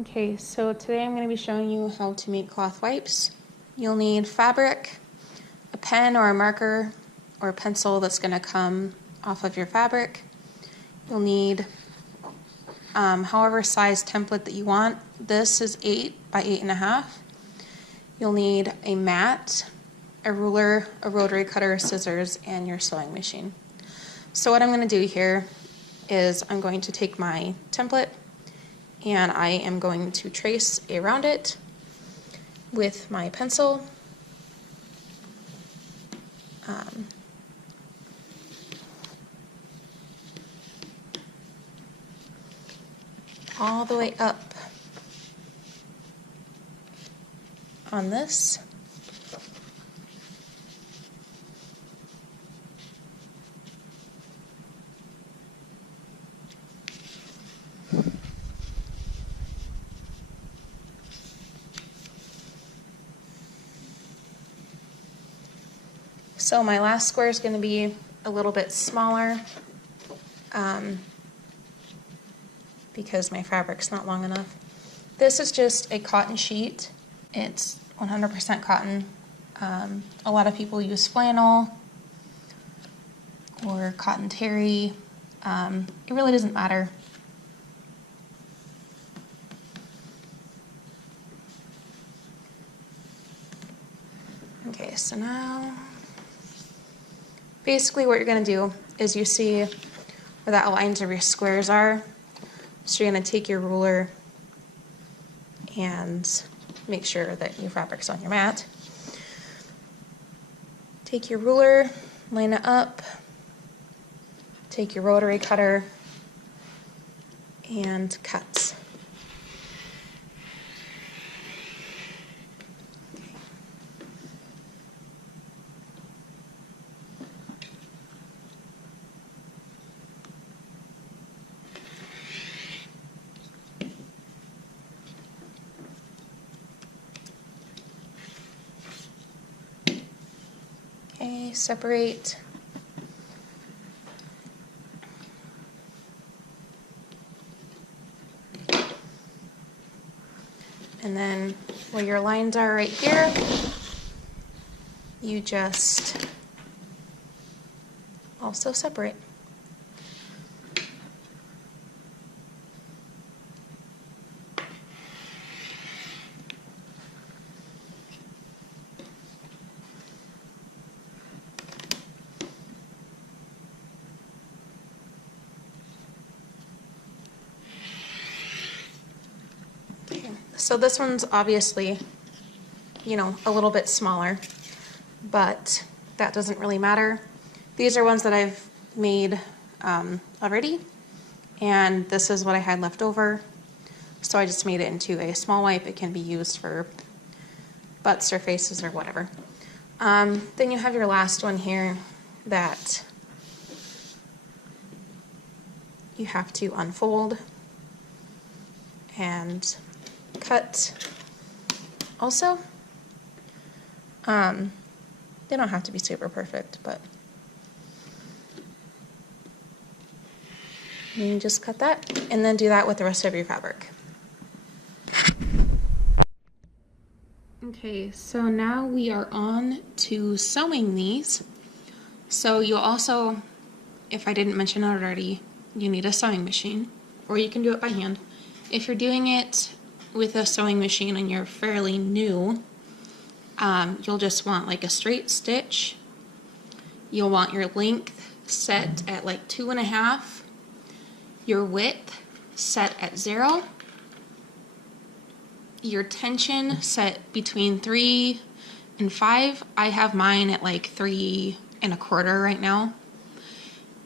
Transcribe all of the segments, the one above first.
Okay, so today I'm going to be showing you how to make cloth wipes. You'll need fabric, a pen or a marker or a pencil that's going to come off of your fabric. You'll need however size template that you want. This is 8 by 8.5. You'll need a mat, a ruler, a rotary cutter, scissors, and your sewing machine. So what I'm going to do here is I'm going to take my template and I am going to trace around it with my pencil. All the way up on this. So my last square is going to be a little bit smaller because my fabric's not long enough. This is just a cotton sheet. It's 100% cotton. A lot of people use flannel or cotton terry. It really doesn't matter. Okay, so now basically what you're going to do is you see where the outlines of your squares are. So you're going to take your ruler and make sure that your fabric's on your mat. Take your ruler, line it up, take your rotary cutter, and cut. Okay, separate. And then where your lines are right here, you just also separate. So this one's obviously, a little bit smaller, but that doesn't really matter. These are ones that I've made already, and this is what I had left over. So I just made it into a small wipe. It can be used for butts or faces or whatever. Then you have your last one here that you have to unfold and cut. Also, they don't have to be super perfect, but you just cut that and then do that with the rest of your fabric. Okay, so now we are on to sewing these. So you'll also, if I didn't mention it already, you need a sewing machine, or you can do it by hand. If you're doing it with a sewing machine and you're fairly new, you'll just want like a straight stitch. You'll want your length set at like 2.5, your width set at 0, your tension set between 3 and 5. I have mine at like 3.25 right now.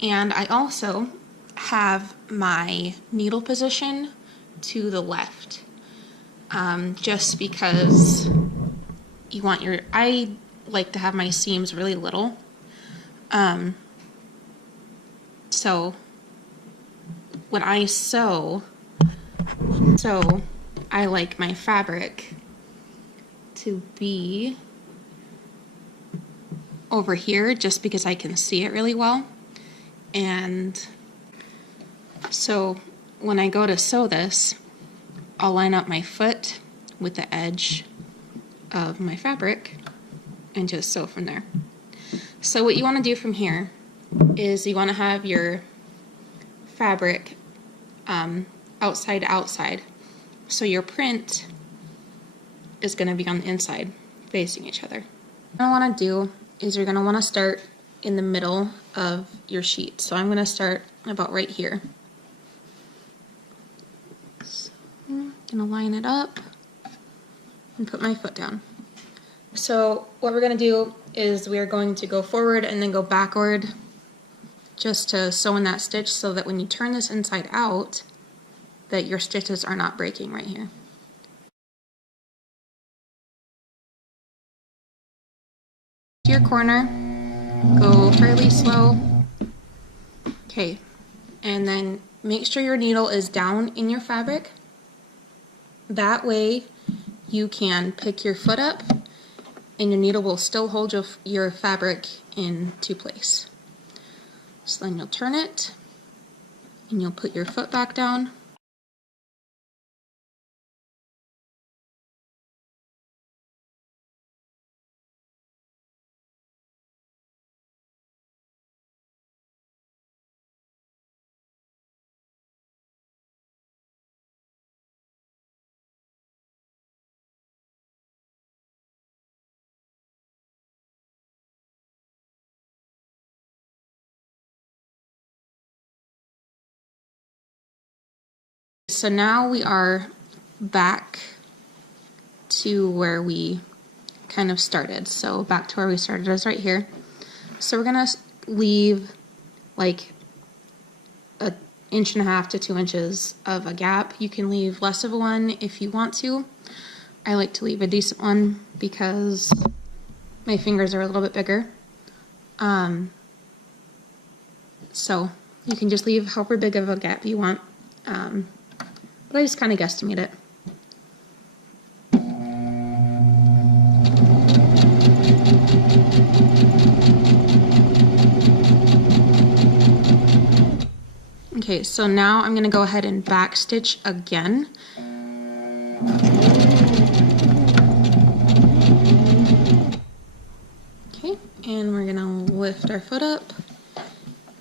And I also have my needle position to the left. Just because you want I like to have my seams really little. So when I sew, I like my fabric to be over here just because I can see it really well. And so when I go to sew this, I'll line up my foot with the edge of my fabric and just sew from there. So what you want to do from here is you want to have your fabric outside to outside. So your print is going to be on the inside, facing each other. What I want to do is you're going to want to start in the middle of your sheet. So I'm going to start about right here. So I'm going to line it up and put my foot down. So what we're going to do is we are going to go forward and then go backward just to sew in that stitch so that when you turn this inside out, that your stitches are not breaking right here. To your corner, go fairly slow. Okay, and then make sure your needle is down in your fabric. That way you can pick your foot up and your needle will still hold your fabric into place. So then you'll turn it and you'll put your foot back down. So now we are back to where we kind of started. So back to where we started is right here. So we're gonna leave like an inch and a half to 2 inches of a gap. You can leave less of a one if you want to. I like to leave a decent one because my fingers are a little bit bigger. So you can just leave however big of a gap you want. But I just kind of guesstimate it. Okay, so now I'm going to go ahead and back stitch again. Okay, and we're going to lift our foot up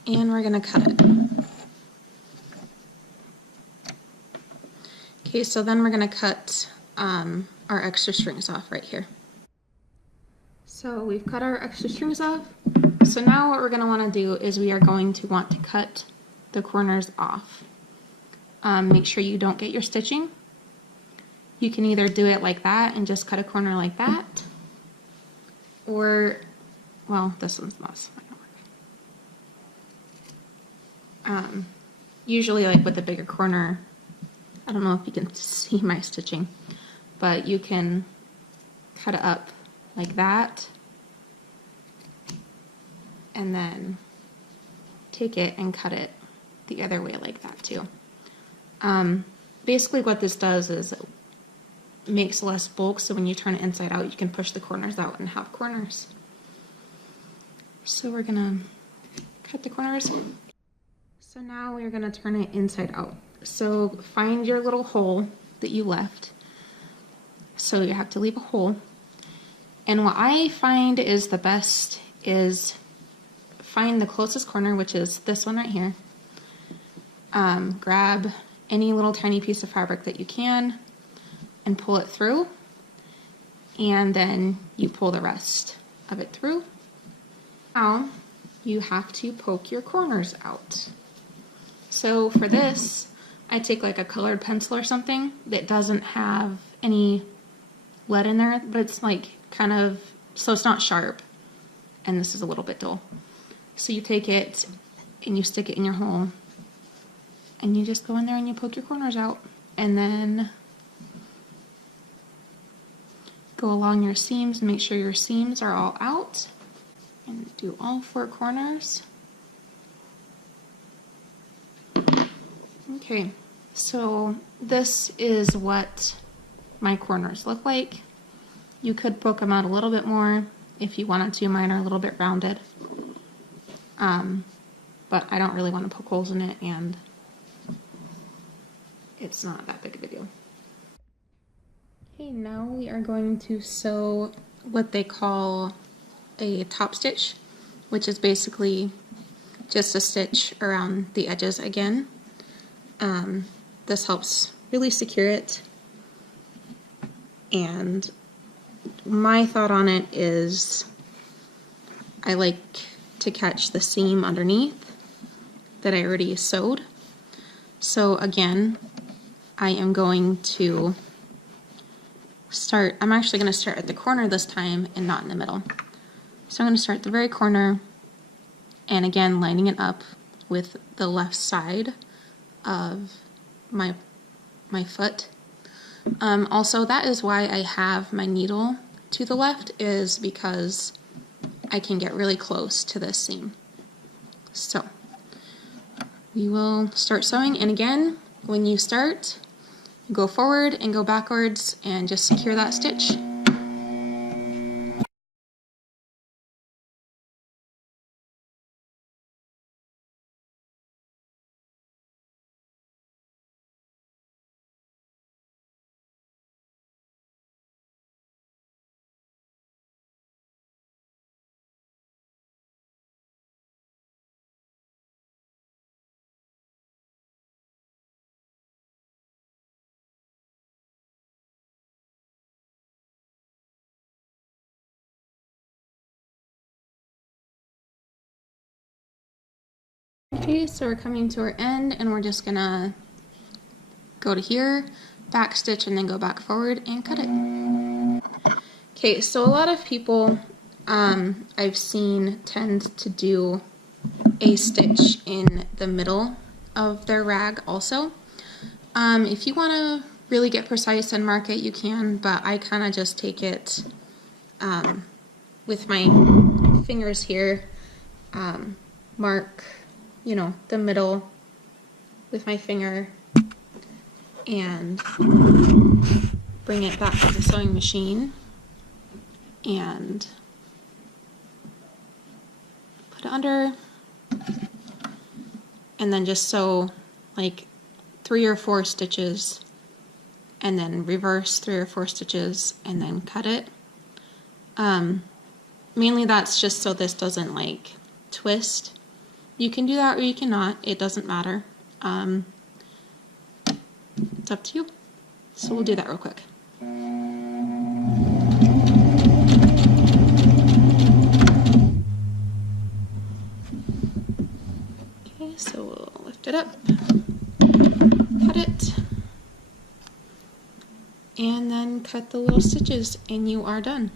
and we're going to cut it. Okay, so then we're going to cut our extra strings off right here. So we've cut our extra strings off. So now what we're going to want to do is we are going to want to cut the corners off. Make sure you don't get your stitching. You can either do it like that and just cut a corner like that, or, well, this one's not gonna work. Usually like with a bigger corner, I don't know if you can see my stitching, but you can cut it up like that and then take it and cut it the other way like that too. Basically what this does is it makes less bulk, so when you turn it inside out you can push the corners out and have corners. So we're gonna cut the corners. So now we're gonna turn it inside out. So find your little hole that you left. So you have to leave a hole. And what I find is the best is find the closest corner, which is this one right here. Grab any little tiny piece of fabric that you can and pull it through. And then you pull the rest of it through. Now you have to poke your corners out. So for this, I take like a colored pencil or something that doesn't have any lead in there, but it's like kind of, so it's not sharp, and this is a little bit dull. So you take it and you stick it in your hole, and you just go in there and you poke your corners out, and then go along your seams and make sure your seams are all out, and do all 4 corners. Okay, so this is what my corners look like. You could poke them out a little bit more if you wanted to. Mine are a little bit rounded. But I don't really want to poke holes in it, and it's not that big of a deal. Now we are going to sew what they call a top stitch, which is basically just a stitch around the edges again. This helps really secure it, and my thought on it is I like to catch the seam underneath that I already sewed. So again, I am going to start, I'm actually going to start at the corner this time and not in the middle. So I'm going to start at the very corner, and again lining it up with the left side of my foot. Also, that is why I have my needle to the left, is because I can get really close to this seam. So we will start sewing, and again, when you start, go forward and go backwards and just secure that stitch. Okay, so we're coming to our end, and we're just gonna go to here, back stitch, and then go back forward and cut it. Okay, so a lot of people I've seen tend to do a stitch in the middle of their rag also. If you want to really get precise and mark it, you can, but I kind of just take it with my fingers here, mark, you know, the middle with my finger and bring it back to the sewing machine and put it under, and then just sew like 3 or 4 stitches, and then reverse 3 or 4 stitches and then cut it. Mainly that's just so this doesn't like twist. You can do that or you cannot, it doesn't matter. It's up to you. So we'll do that real quick. Okay, so we'll lift it up, cut it, and then cut the little stitches, and you are done.